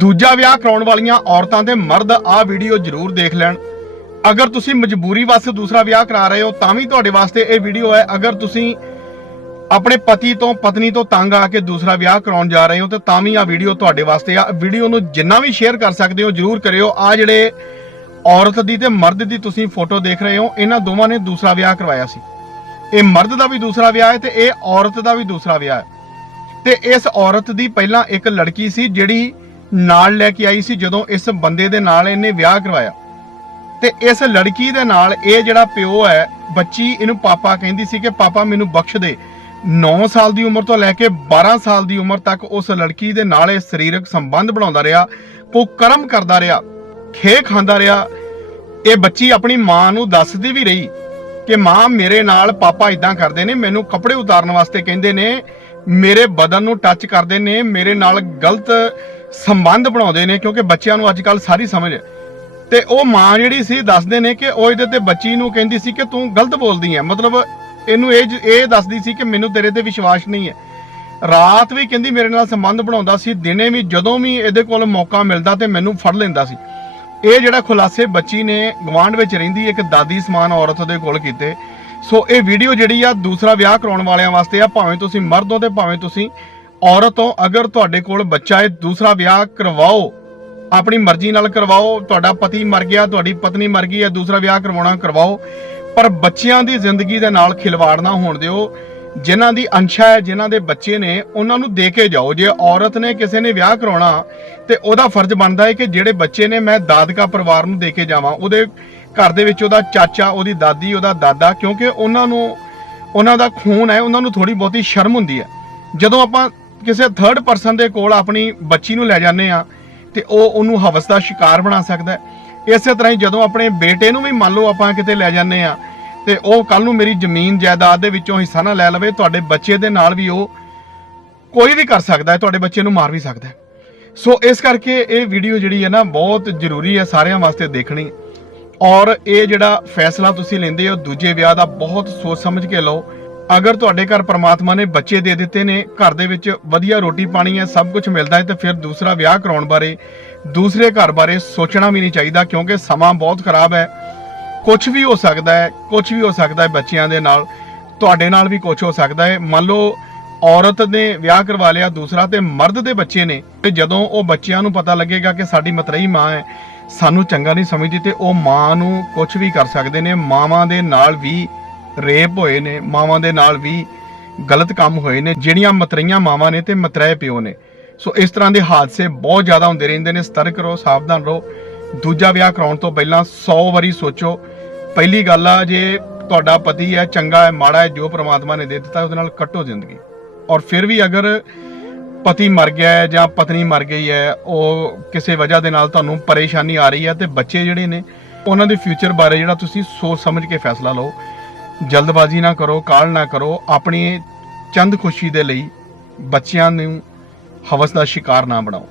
ਦੂਜਾ ਵਿਆਹ ਕਰਾਉਣ ਵਾਲੀਆਂ ਔਰਤਾਂ ਤੇ ਮਰਦ ਆਹ ਵੀਡੀਓ ਜ਼ਰੂਰ ਦੇਖ ਲੈਣ। ਅਗਰ ਤੁਸੀਂ ਮਜਬੂਰੀ ਵਾਸਤੇ ਦੂਸਰਾ ਵਿਆਹ ਕਰਾ ਰਹੇ ਹੋ, ਤਾਂ ਵੀ ਤੁਹਾਡੇ ਵਾਸਤੇ ਇਹ ਵੀਡੀਓ ਹੈ। ਅਗਰ ਤੁਸੀਂ ਆਪਣੇ ਪਤੀ ਤੋਂ, ਪਤਨੀ ਤੋਂ ਤੰਗ ਆ ਕੇ ਦੂਸਰਾ ਵਿਆਹ ਕਰਾਉਣ ਜਾ ਰਹੇ ਹੋ, ਤੇ ਤਾਂ ਵੀ ਆਹ ਵੀਡੀਓ ਤੁਹਾਡੇ ਵਾਸਤੇ ਆ। ਵੀਡੀਓ ਨੂੰ ਜਿੰਨਾ ਵੀ ਸ਼ੇਅਰ ਕਰ ਸਕਦੇ ਹੋ, ਜਰੂਰ ਕਰਿਓ। ਆ ਜਿਹੜੇ ਔਰਤ ਦੀ ਤੇ ਮਰਦ ਦੀ ਤੁਸੀਂ ਫੋਟੋ ਦੇਖ ਰਹੇ ਹੋ, ਇਹਨਾਂ ਦੋਵਾਂ ਨੇ ਦੂਸਰਾ ਵਿਆਹ ਕਰਵਾਇਆ ਸੀ। ਇਹ ਮਰਦ ਦਾ ਵੀ ਦੂਸਰਾ ਵਿਆਹ ਹੈ ਤੇ ਇਹ ਔਰਤ ਦਾ ਵੀ ਦੂਸਰਾ ਵਿਆਹ ਹੈ। ਤੇ ਇਸ ਔਰਤ ਦੀ ਪਹਿਲਾਂ ਇੱਕ ਲੜਕੀ ਸੀ, ਜਿਹੜੀ ਨਾਲ ਲੈ ਕੇ ਆਈ ਸੀ ਜਦੋਂ ਇਸ ਬੰਦੇ ਦੇ ਨਾਲ ਇਹਨੇ ਵਿਆਹ ਕਰਵਾਇਆ। ਤੇ ਇਸ ਲੜਕੀ ਦੇ ਨਾਲ ਇਹ ਜਿਹੜਾ ਪਿਓ ਹੈ, ਬੱਚੀ ਇਹਨੂੰ ਪਾਪਾ ਕਹਿੰਦੀ ਸੀ ਕਿ ਪਾਪਾ ਮੈਨੂੰ ਬਖਸ਼ ਦੇ। 9 ਸਾਲ ਦੀ ਉਮਰ ਤੋਂ ਲੈ ਕੇ 12 ਸਾਲ ਦੀ ਉਮਰ ਤੱਕ ਉਸ ਲੜਕੀ ਦੇ ਨਾਲ ਇਹ ਸਰੀਰਕ ਸੰਬੰਧ ਬਣਾਉਂਦਾ ਰਿਹਾ ਕੋ ਕਰਮ ਕਰਦਾ ਰਿਹਾ, ਖੇ ਖਾਂਦਾ ਰਿਹਾ। ਇਹ ਬੱਚੀ ਆਪਣੀ ਮਾਂ ਨੂੰ ਦੱਸਦੀ ਵੀ ਰਹੀ ਕਿ ਮਾਂ ਮੇਰੇ ਨਾਲ ਪਾਪਾ ਇਦਾਂ ਕਰਦੇ ਨੇ, ਮੈਨੂੰ ਕੱਪੜੇ ਉਤਾਰਨ ਵਾਸਤੇ ਕਹਿੰਦੇ ਨੇ, ਮੇਰੇ ਬਦਨ ਨੂੰ ਟੱਚ ਕਰਦੇ ਨੇ, ਮੇਰੇ ਨਾਲ ਗਲਤ ਸੰਬੰਧ ਬਣਾਉਂਦੇ ਨੇ, ਕਿਉਂਕਿ ਬੱਚਿਆਂ ਨੂੰ ਅੱਜ ਕੱਲ ਸਾਰੀ ਸਮਝ ਹੈ। ਤੇ ਉਹ ਮਾਂ ਜਿਹੜੀ ਸੀ, ਦੱਸਦੇ ਨੇ ਕਿ ਉਹ ਇਹਦੇ ਤੇ ਬੱਚੀ ਨੂੰ ਕਹਿੰਦੀ ਸੀ ਕਿ ਤੂੰ ਗਲਤ ਬੋਲਦੀ ਹੈ ਮਤਲਬ ਇਹਨੂੰ ਇਹ ਇਹ ਦੱਸਦੀ ਸੀ ਕਿ ਮੈਨੂੰ ਤੇਰੇ ਤੇ ਵਿਸ਼ਵਾਸ ਨਹੀਂ ਹੈ ਰਾਤ ਵੀ ਕਹਿੰਦੀ ਮੇਰੇ ਨਾਲ ਸੰਬੰਧ ਬਣਾਉਂਦਾ ਸੀ, ਦਿਨੇ ਵੀ, ਜਦੋਂ ਵੀ ਇਹਦੇ ਕੋਲ ਮੌਕਾ ਮਿਲਦਾ ਤੇ ਮੈਨੂੰ ਫੜ ਲੈਂਦਾ ਸੀ। ਇਹ ਜਿਹੜਾ ਖੁਲਾਸੇ ਬੱਚੀ ਨੇ ਗਵਾਂਢ ਵਿੱਚ ਰਹਿੰਦੀ ਇੱਕ ਦਾਦੀ ਸਮਾਨ ਔਰਤ ਦੇ ਕੋਲ ਕੀਤੇ। ਸੋ ਇਹ ਵੀਡੀਓ ਜਿਹੜੀ ਆ, ਦੂਸਰਾ ਵਿਆਹ ਕਰਾਉਣ ਵਾਲਿਆਂ ਵਾਸਤੇ ਆ। ਭਾਵੇਂ ਤੁਸੀਂ ਮਰਦ ਹੋ ਤੇ ਭਾਵੇਂ ਤੁਸੀਂ ਔਰਤ ਹੋ, ਅਗਰ ਤੁਹਾਡੇ ਕੋਲ ਬੱਚਾ ਹੈ, ਦੂਸਰਾ ਵਿਆਹ ਕਰਵਾਓ, ਆਪਣੀ ਮਰਜ਼ੀ ਨਾਲ ਕਰਵਾਓ, ਤੁਹਾਡਾ ਪਤੀ ਮਰ ਗਿਆ, ਤੁਹਾਡੀ ਪਤਨੀ ਮਰ ਗਈ ਹੈ, ਦੂਸਰਾ ਵਿਆਹ ਕਰਵਾਉਣਾ, ਕਰਵਾਓ। ਪਰ ਬੱਚਿਆਂ ਦੀ ਜ਼ਿੰਦਗੀ ਦੇ ਨਾਲ ਖਿਲਵਾੜ ਨਾ ਹੋਣ ਦਿਓ। ਜਿਨ੍ਹਾਂ ਦੀ ਅੰਸ਼ਾ ਹੈ, ਜਿਨ੍ਹਾਂ ਦੇ ਬੱਚੇ ਨੇ, ਉਹਨਾਂ ਨੂੰ ਦੇ ਕੇ ਜਾਓ। ਜੇ ਔਰਤ ਨੇ ਕਿਸੇ ਨੇ ਵਿਆਹ ਕਰਾਉਣਾ, ਤੇ ਉਹਦਾ ਫਰਜ਼ ਬਣਦਾ ਹੈ ਕਿ ਜਿਹੜੇ ਬੱਚੇ ਨੇ, ਮੈਂ ਦਾਦਕਾ ਪਰਿਵਾਰ ਨੂੰ ਦੇ ਕੇ ਜਾਵਾਂ। ਉਹਦੇ ਘਰ ਦੇ ਵਿੱਚ ਉਹਦਾ ਚਾਚਾ, ਉਹਦੀ ਦਾਦੀ, ਉਹਦਾ ਦਾਦਾ, ਕਿਉਂਕਿ ਉਹਨਾਂ ਨੂੰ, ਉਹਨਾਂ ਦਾ ਖੂਨ ਹੈ, ਉਹਨਾਂ ਨੂੰ ਥੋੜੀ ਬਹੁਤੀ ਸ਼ਰਮ ਹੁੰਦੀ ਹੈ। ਜਦੋਂ ਆਪਾਂ ਕਿਸੇ ਥਰਡ ਪਰਸਨ ਦੇ ਕੋਲ ਆਪਣੀ ਬੱਚੀ ਨੂੰ ਲੈ ਜਾਂਦੇ ਆ ਤੇ ਉਹ ਉਹਨੂੰ ਹਵਸ ਦਾ ਸ਼ਿਕਾਰ ਬਣਾ ਸਕਦਾ ਹੈ। ਇਸੇ ਤਰ੍ਹਾਂ ਹੀ ਜਦੋਂ ਆਪਣੇ ਬੇਟੇ ਨੂੰ ਵੀ ਮੰਨ ਲਓ ਆਪਾਂ ਕਿਤੇ ਲੈ ਜਾਂਦੇ ਆ ਤੇ ਉਹ ਕੱਲ ਨੂੰ ਮੇਰੀ ਜ਼ਮੀਨ, ਜਾਇਦਾਦ ਦੇ ਵਿੱਚੋਂ ਹਿੱਸਾ ਨਾ ਲੈ ਲਵੇ, ਤੁਹਾਡੇ ਬੱਚੇ ਦੇ ਨਾਲ ਵੀ ਉਹ ਕੋਈ ਵੀ ਕਰ ਸਕਦਾ ਹੈ, ਤੁਹਾਡੇ ਬੱਚੇ ਨੂੰ ਮਾਰ ਵੀ ਸਕਦਾ ਹੈ। ਸੋ ਇਸ ਕਰਕੇ ਇਹ ਵੀਡੀਓ ਜਿਹੜੀ ਹੈ ਨਾ ਬਹੁਤ ਜ਼ਰੂਰੀ ਹੈ ਸਾਰਿਆਂ ਵਾਸਤੇ ਦੇਖਣੀ। ਔਰ ਇਹ ਜਿਹੜਾ ਫੈਸਲਾ ਤੁਸੀਂ ਲੈਂਦੇ ਹੋ, ਦੂਜੇ ਵਿਆਹ ਦਾ ਬਹੁਤ ਸੋਚ ਸਮਝ ਕੇ ਲਓ। ਅਗਰ ਤੁਹਾਡੇ ਘਰ ਪ੍ਰਮਾਤਮਾ ਨੇ ਬੱਚੇ ਦੇ ਦਿੱਤੇ ਨੇ, ਘਰ ਦੇ ਵਿੱਚ ਵਧੀਆ ਰੋਟੀ ਪਾਣੀ ਹੈ, ਸਭ ਕੁਝ ਮਿਲਦਾ ਹੈ, ਤੇ ਫਿਰ ਦੂਸਰਾ ਵਿਆਹ ਕਰਾਉਣ ਬਾਰੇ, ਦੂਸਰੇ ਘਰ ਬਾਰੇ ਸੋਚਣਾ ਵੀ ਨਹੀਂ ਚਾਹੀਦਾ ਕਿਉਂਕਿ ਸਮਾਂ ਬਹੁਤ ਖਰਾਬ ਹੈ। ਕੁਝ ਵੀ ਹੋ ਸਕਦਾ ਹੈ ਕੁਝ ਵੀ ਹੋ ਸਕਦਾ ਹੈ ਬੱਚਿਆਂ ਦੇ ਨਾਲ, ਤੁਹਾਡੇ ਨਾਲ ਵੀ ਕੁਝ ਹੋ ਸਕਦਾ ਹੈ। ਮੰਨ ਲਓ, ਔਰਤ ਨੇ ਵਿਆਹ ਕਰਵਾ ਲਿਆ, ਦੂਸਰਾ ਤੇ ਮਰਦ ਦੇ ਬੱਚੇ ਨੇ, ਤੇ ਜਦੋਂ ਉਹ ਬੱਚਿਆਂ ਨੂੰ ਪਤਾ ਲੱਗੇਗਾ ਕਿ ਸਾਡੀ ਮਤਰਈ ਮਾਂ ਹੈ, ਸਾਨੂੰ ਚੰਗਾ ਨਹੀਂ ਸਮਝਦੀ ਤੇ ਉਹ ਮਾਂ ਨੂੰ ਕੁਝ ਵੀ ਕਰ ਸਕਦੇ ਨੇ, ਮਾਵਾਂ ਦੇ ਨਾਲ ਵੀ ਰੇਪ ਹੋਏ ਨੇ, ਮਾਵਾਂ ਦੇ ਨਾਲ ਵੀ ਗਲਤ ਕੰਮ ਹੋਏ ਨੇ, ਜਿਹੜੀਆਂ ਮਤਰਈਆਂ ਮਾਵਾਂ ਨੇ ਤੇ ਮਤਰਏ ਪਿਓ ਨੇ। ਸੋ ਇਸ ਤਰ੍ਹਾਂ ਦੇ ਹਾਦਸੇ ਬਹੁਤ ਜ਼ਿਆਦਾ ਹੁੰਦੇ ਰਹਿੰਦੇ ਨੇ, ਸਤਰਕ ਰਹੋ, ਸਾਵਧਾਨ ਰਹੋ। ਦੂਜਾ ਵਿਆਹ ਕਰਾਉਣ ਤੋਂ ਪਹਿਲਾਂ 100 ਵਾਰੀ ਸੋਚੋ। ਪਹਿਲੀ ਗੱਲ ਆ, ਜੇ ਤੁਹਾਡਾ ਪਤੀ ਹੈ, ਚੰਗਾ ਹੈ, ਮਾੜਾ ਹੈ, ਜੋ ਪ੍ਰਮਾਤਮਾ ਨੇ ਦੇ ਦਿੱਤਾ ਉਹਦੇ ਨਾਲ ਕੱਟੋ ਜ਼ਿੰਦਗੀ। ਔਰ ਫਿਰ ਵੀ ਅਗਰ ਪਤੀ ਮਰ ਗਿਆ ਹੈ ਜਾਂ ਪਤਨੀ ਮਰ ਗਈ ਹੈ, ਉਹ ਕਿਸੇ ਵਜ੍ਹਾ ਦੇ ਨਾਲ ਤੁਹਾਨੂੰ ਪਰੇਸ਼ਾਨੀ ਆ ਰਹੀ ਹੈ ਤੇ ਬੱਚੇ ਜਿਹੜੇ ਨੇ, ਉਹਨਾਂ ਦੇ ਫਿਊਚਰ ਬਾਰੇ ਜਿਹੜਾ ਤੁਸੀਂ ਸੋਚ ਸਮਝ ਕੇ ਫੈਸਲਾ ਲਓ। ਜਲਦਬਾਜ਼ੀ ਨਾ ਕਰੋ, ਕਾਲ ਨਾ ਕਰੋ, ਆਪਣੀ ਚੰਦ ਖੁਸ਼ੀ ਦੇ ਲਈ ਬੱਚਿਆਂ ਨੂੰ ਹਵਸ ਦਾ ਸ਼ਿਕਾਰ ਨਾ ਬਣਾਓ।